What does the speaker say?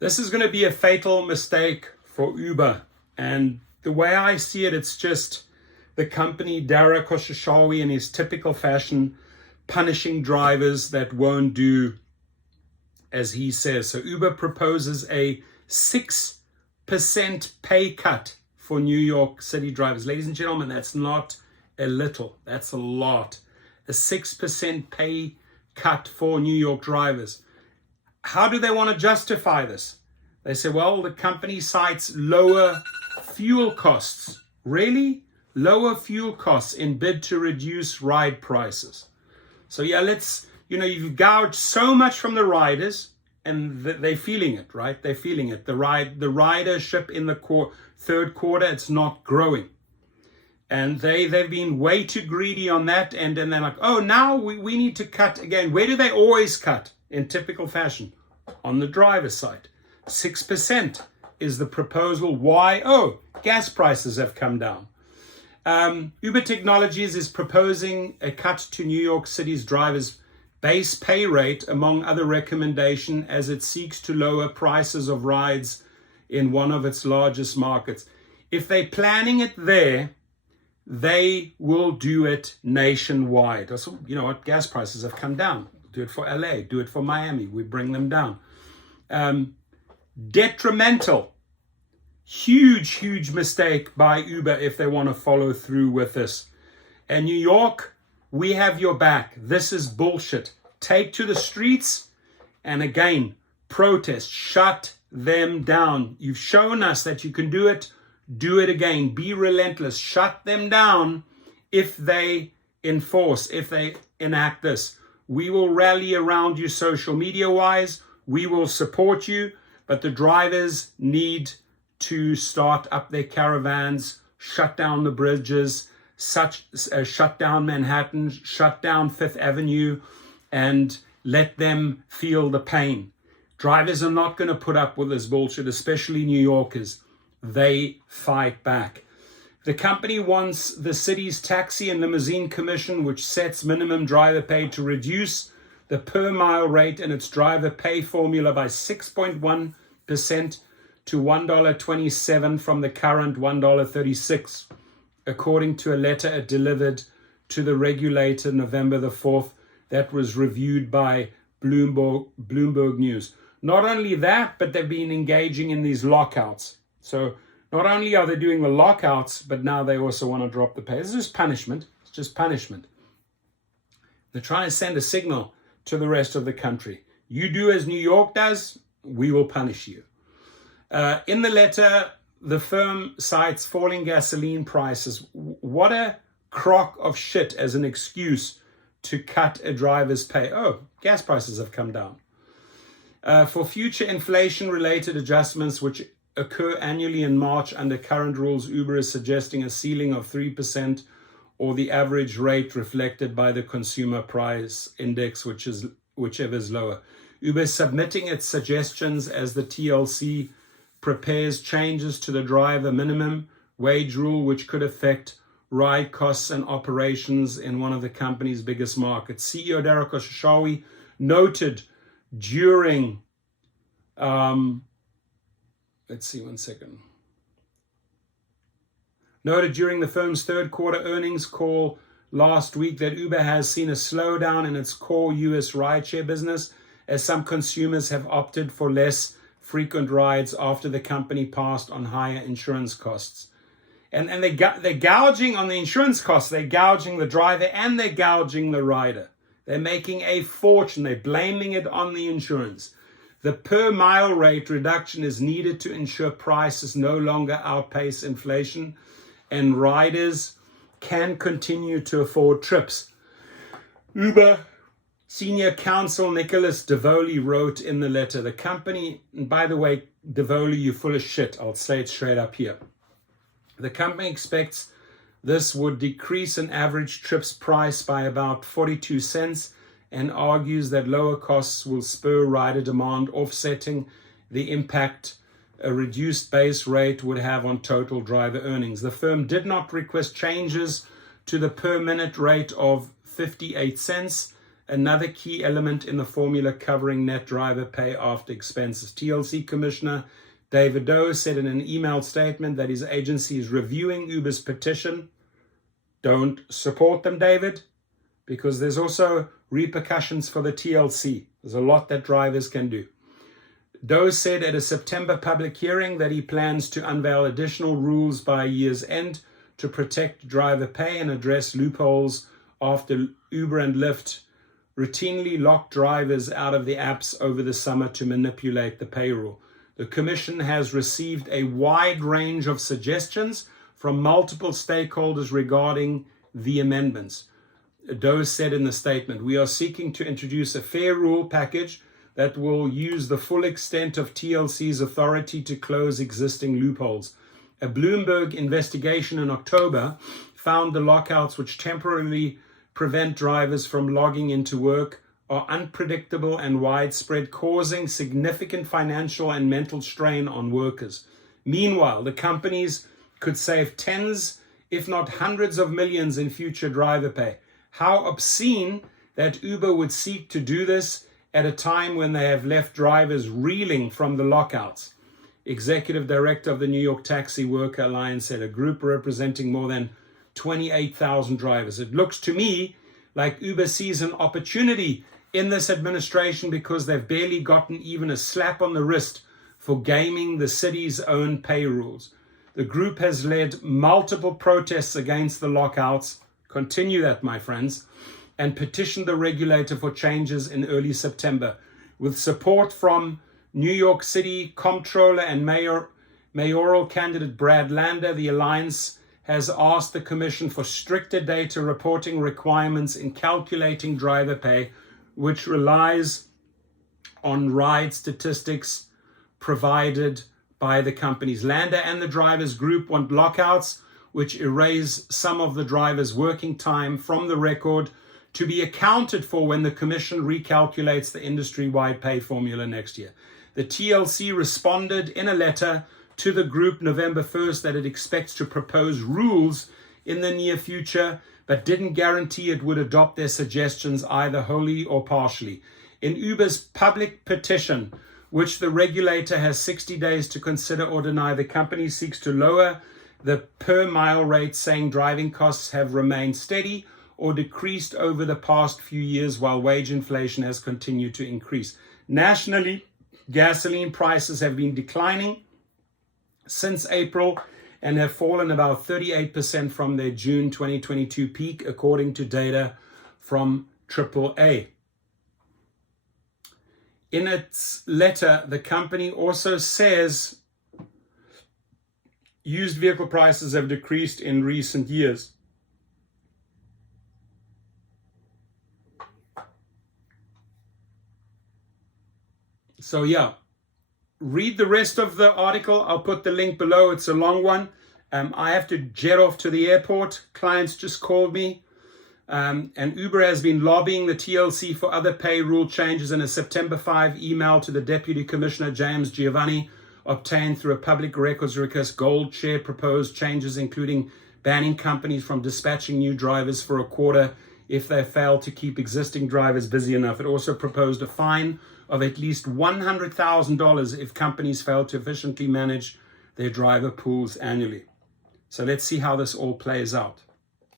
This is going to be a fatal mistake for Uber. And the way I see it, it's just the company, Dara Khosrowshahi, in his typical fashion, punishing drivers that won't do as he says. So Uber proposes a 6% pay cut for New York City drivers. Ladies and gentlemen, that's not a little, that's a lot. A 6% pay cut for New York drivers. How do they want to justify this? They say, well, the company cites lower fuel costs. Really? Lower fuel costs in bid to reduce ride prices. So yeah, you've gouged so much from the riders, and they're feeling it, right? They're feeling it. The ridership in the third quarter, it's not growing. And they've been way too greedy on that. And then they're like, oh, now we need to cut again. Where do they always cut in typical fashion? On the driver's side. 6% is the proposal. Why? Oh, gas prices have come down. Uber Technologies is proposing a cut to New York City's drivers' base pay rate, among other recommendations, as it seeks to lower prices of rides in one of its largest markets. If they're planning it there, they will do it nationwide. Also, you know what? Gas prices have come down. Do it for LA, do it for Miami. We bring them down. Detrimental. Huge mistake by Uber if they want to follow through with this. And New York, we have your back. This is bullshit. Take to the streets and again, protest. Shut them down. You've shown us that you can do it. Do it again. Be relentless. Shut them down if they enforce, if they enact this. We will rally around you social media wise. We will support you, but the drivers need to start up their caravans, shut down the bridges, shut down Manhattan, shut down Fifth Avenue, and let them feel the pain. Drivers are not going to put up with this bullshit, especially New Yorkers. They fight back. The company wants the city's taxi and limousine commission, which sets minimum driver pay, to reduce the per mile rate in its driver pay formula by 6.1% to $1.27 from the current $1.36, according to a letter it delivered to the regulator November the 4th that was reviewed by Bloomberg News. Not only that, but they've been engaging in these lockouts. So not only are they doing the lockouts, but now they also want to drop the pay. This is just punishment. It's just punishment. They're trying to send a signal to the rest of the country. You do as New York does, we will punish you. In the letter, the firm cites falling gasoline prices. What a crock of shit as an excuse to cut a driver's pay. Oh, gas prices have come down. For future inflation-related adjustments, which occur annually in March under current rules, Uber is suggesting a ceiling of 3% or the average rate reflected by the consumer price index, whichever is lower. Uber is submitting its suggestions as the TLC prepares changes to the driver minimum wage rule, which could affect ride costs and operations in one of the company's biggest markets. CEO Dara Khosrowshahi noted during, noted during the firm's third quarter earnings call last week that Uber has seen a slowdown in its core US rideshare business, as some consumers have opted for less frequent rides after the company passed on higher insurance costs. And they're gouging on the insurance costs. They're gouging the driver and they're gouging the rider. They're making a fortune. They're blaming it on the insurance. The per mile rate reduction is needed to ensure prices no longer outpace inflation and riders can continue to afford trips. Uber Senior Counsel Nicholas Devoli wrote in the letter, the company, and by the way, Devoli, you're full of shit. I'll say it straight up here. The company expects this would decrease an average trips price by about 42 cents and argues that lower costs will spur rider demand, offsetting the impact a reduced base rate would have on total driver earnings. The firm did not request changes to the per minute rate of 58 cents, another key element in the formula covering net driver pay after expenses. TLC Commissioner David Doe said in an emailed statement that his agency is reviewing Uber's petition. Don't support them, David, because there's also repercussions for the TLC. There's a lot that drivers can do. Doe said at a September public hearing that he plans to unveil additional rules by year's end to protect driver pay and address loopholes after Uber and Lyft routinely locked drivers out of the apps over the summer to manipulate the payroll. The Commission has received a wide range of suggestions from multiple stakeholders regarding the amendments. Doe said in the statement, "We are seeking to introduce a fair rule package that will use the full extent of TLC's authority to close existing loopholes." A Bloomberg investigation in October found the lockouts which temporarily prevent drivers from logging into work are unpredictable and widespread, causing significant financial and mental strain on workers. Meanwhile, the companies could save tens, if not hundreds of millions in future driver pay. How obscene that Uber would seek to do this at a time when they have left drivers reeling from the lockouts. Executive Director of the New York Taxi Worker Alliance said, a group representing more than 28,000 drivers. It looks to me like Uber sees an opportunity in this administration because they've barely gotten even a slap on the wrist for gaming the city's own pay rules. The group has led multiple protests against the lockouts, continue that, my friends, and petitioned the regulator for changes in early September. With support from New York City Comptroller and mayoral candidate Brad Lander, the Alliance has asked the Commission for stricter data reporting requirements in calculating driver pay, which relies on ride statistics provided by the companies. Lander and the drivers group want lockouts which erase some of the drivers' working time from the record to be accounted for when the Commission recalculates the industry-wide pay formula next year. The TLC responded in a letter to the group November 1st that it expects to propose rules in the near future, but didn't guarantee it would adopt their suggestions either wholly or partially. In Uber's public petition, which the regulator has 60 days to consider or deny, the company seeks to lower the per-mile rate, saying driving costs have remained steady or decreased over the past few years while wage inflation has continued to increase. Nationally, gasoline prices have been declining since April and have fallen about 38% from their June 2022 peak, according to data from AAA. In its letter, the company also says used vehicle prices have decreased in recent years. So yeah, read the rest of the article. I'll put the link below. It's a long one. I have to jet off to the airport. Clients just called me. And Uber has been lobbying the TLC for other pay rule changes. In a September 5 email to the Deputy Commissioner James Giovanni, obtained through a public records request, Gold Share proposed changes including banning companies from dispatching new drivers for a quarter if they fail to keep existing drivers busy enough. It also proposed a fine of at least $100,000 if companies fail to efficiently manage their driver pools annually. So let's see how this all plays out.